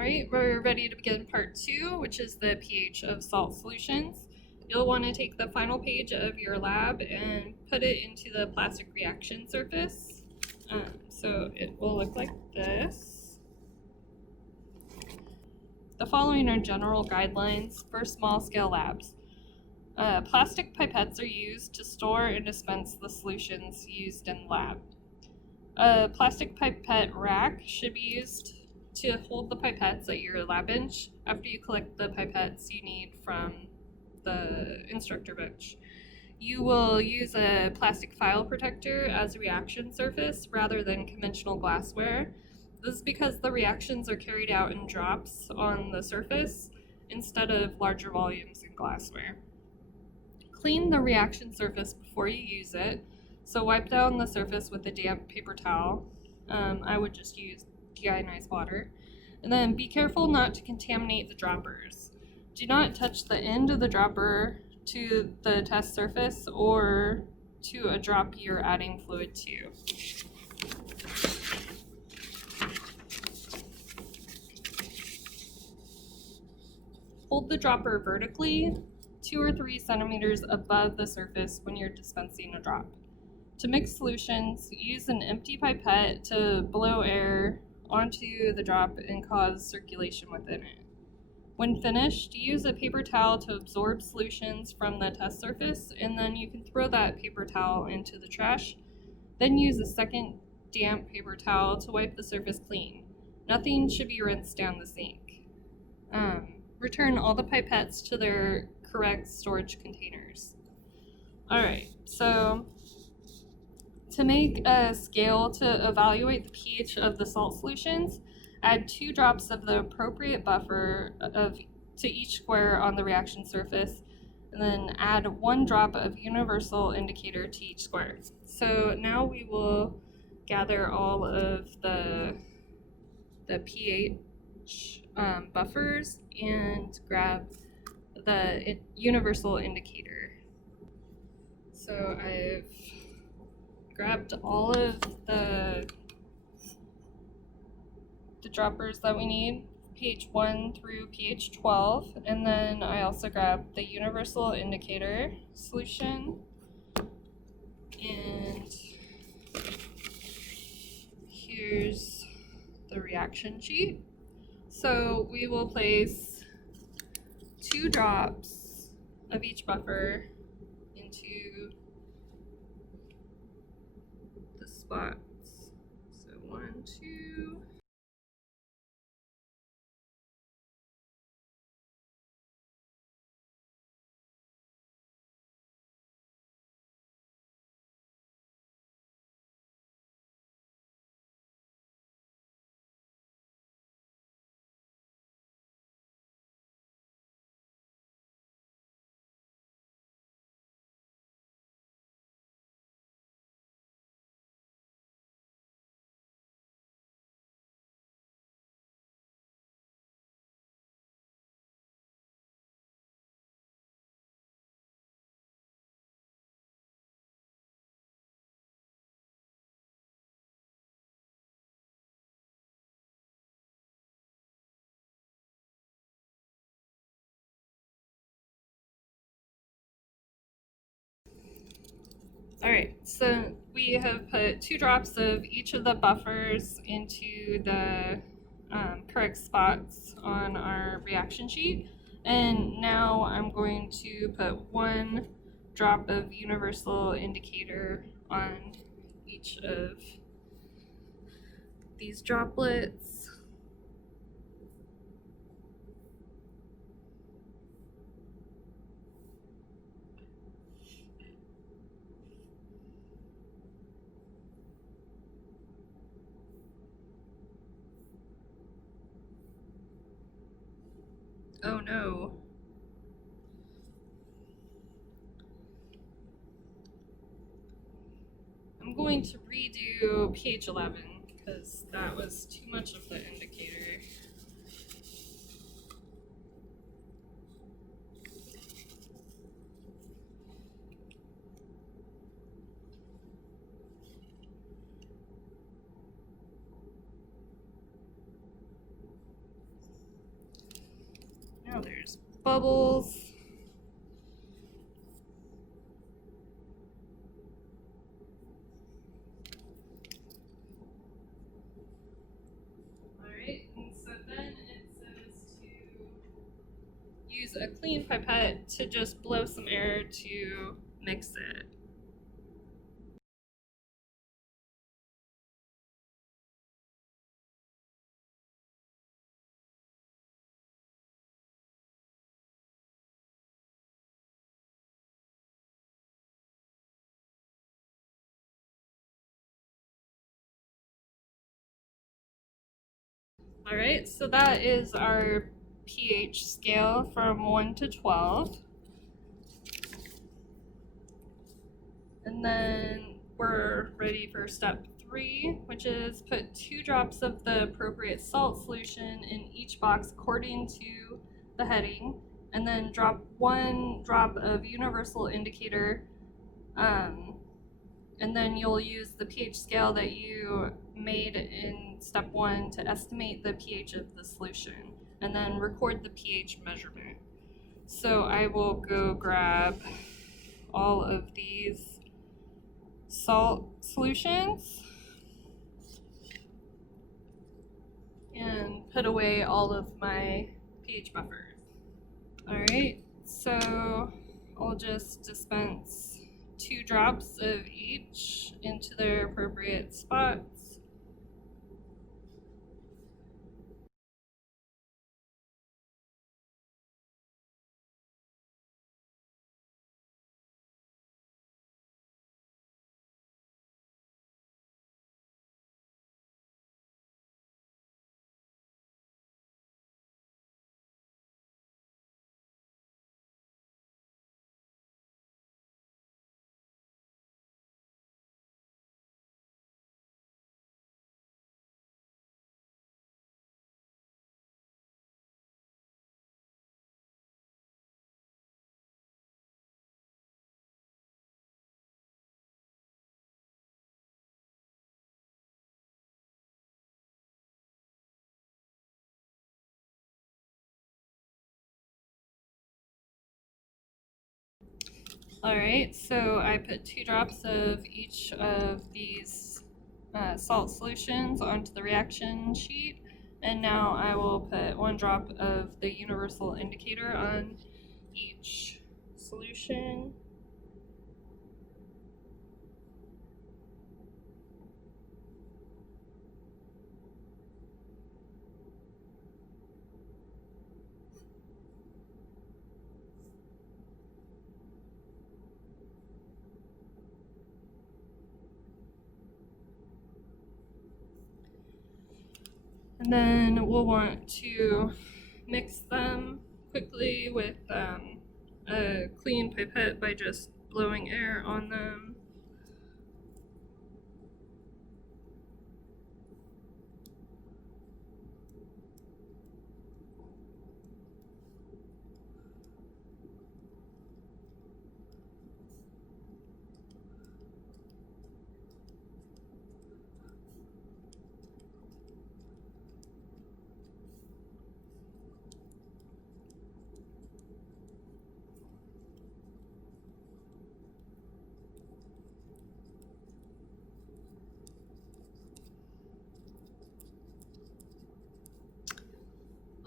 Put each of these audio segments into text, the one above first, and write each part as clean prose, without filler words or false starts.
All right, we're ready to begin part 2, which is the pH of salt solutions. You'll want to take the final page of your lab and put it into the plastic reaction surface. So it will look like this. The following are general guidelines for small-scale labs. Plastic pipettes are used to store and dispense the solutions used in the lab. A plastic pipette rack should be used to hold the pipettes at your lab bench after you collect the pipettes you need from the instructor bench. You will use a plastic file protector as a reaction surface rather than conventional glassware. This is because the reactions are carried out in drops on the surface instead of larger volumes in glassware. Clean the reaction surface before you use it. So wipe down the surface with a damp paper towel. I would just use deionized water. And then be careful not to contaminate the droppers. Do not touch the end of the dropper to the test surface or to a drop you're adding fluid to. Hold the dropper vertically 2 or 3 centimeters above the surface when you're dispensing a drop. To mix solutions, use an empty pipette to blow air onto the drop and cause circulation within it. When finished, use a paper towel to absorb solutions from the test surface, and then you can throw that paper towel into the trash. Then use a second damp paper towel to wipe the surface clean. Nothing should be rinsed down the sink. Return all the pipettes to their correct storage containers. Alright, so to make a scale to evaluate the pH of the salt solutions, add 2 drops of the appropriate buffer to each square on the reaction surface, and then add 1 drop of universal indicator to each square. So now we will gather all of the pH buffers and grab the universal indicator. So I've grabbed all of the droppers that we need, pH 1 through pH 12, and then I also grabbed the universal indicator solution, and here's the reaction sheet. So we will place 2 drops of each buffer into the spots. So 1, 2. Alright, so we have put 2 drops of each of the buffers into the correct spots on our reaction sheet, and now I'm going to put 1 drop of universal indicator on each of these droplets. Oh no. I'm going to redo pH 11 because that was too much of the indicator. Now there's bubbles. Alright, and so then it says to use a clean pipette to just blow some air to mix it. Alright, so that is our pH scale from 1 to 12. And then we're ready for step 3, which is put 2 drops of the appropriate salt solution in each box according to the heading, and then drop 1 drop of universal indicator, and then you'll use the pH scale that you made in step 1 to estimate the pH of the solution, and then record the pH measurement. So I will go grab all of these salt solutions and put away all of my pH buffers. Alright, so I'll just dispense 2 drops of each into their appropriate spots. Alright, so I put 2 drops of each of these salt solutions onto the reaction sheet, and now I will put 1 drop of the universal indicator on each solution. And then we'll want to mix them quickly with a clean pipette by just blowing air on them.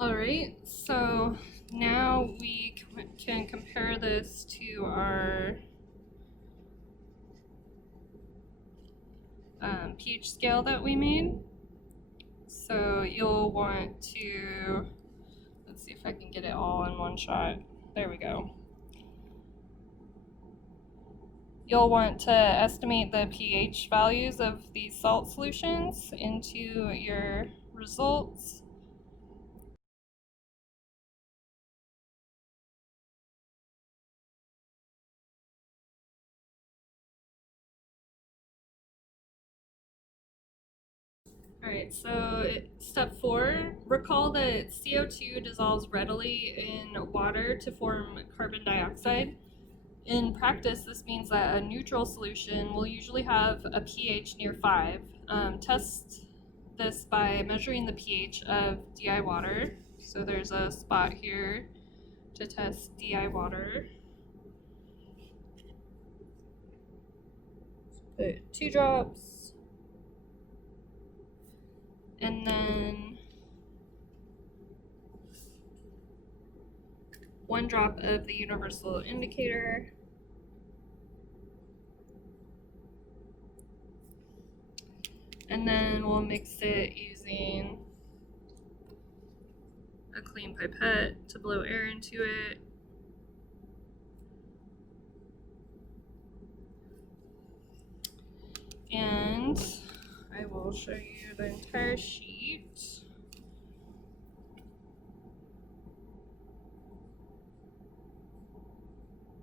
Alright, so now we can compare this to our pH scale that we made. So you'll want to, let's see if I can get it all in one shot. There we go. You'll want to estimate the pH values of these salt solutions into your results. Alright, so step 4, recall that CO2 dissolves readily in water to form carbon dioxide. In practice, this means that a neutral solution will usually have a pH near 5. Test this by measuring the pH of DI water. So there's a spot here to test DI water. Put 2 drops, and then 1 drop of the universal indicator. And then we'll mix it using a clean pipette to blow air into it. And I will show you the entire sheet.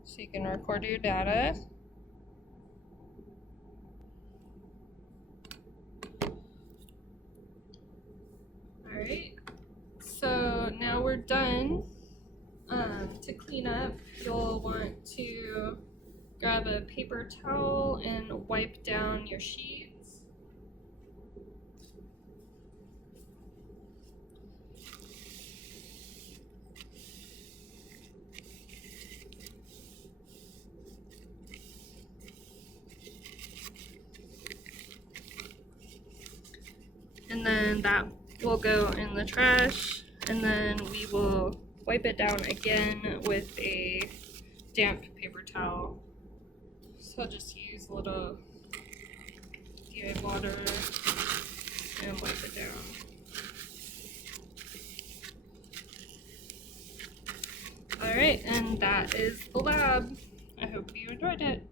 So you can record your data. Alright, so now we're done. To clean up, you'll want to grab a paper towel and wipe down your sheets. And then that will go in the trash, and then we will wipe it down again with a damp paper towel. So I'll just use a little DI water and wipe it down. Alright, and that is the lab. I hope you enjoyed it.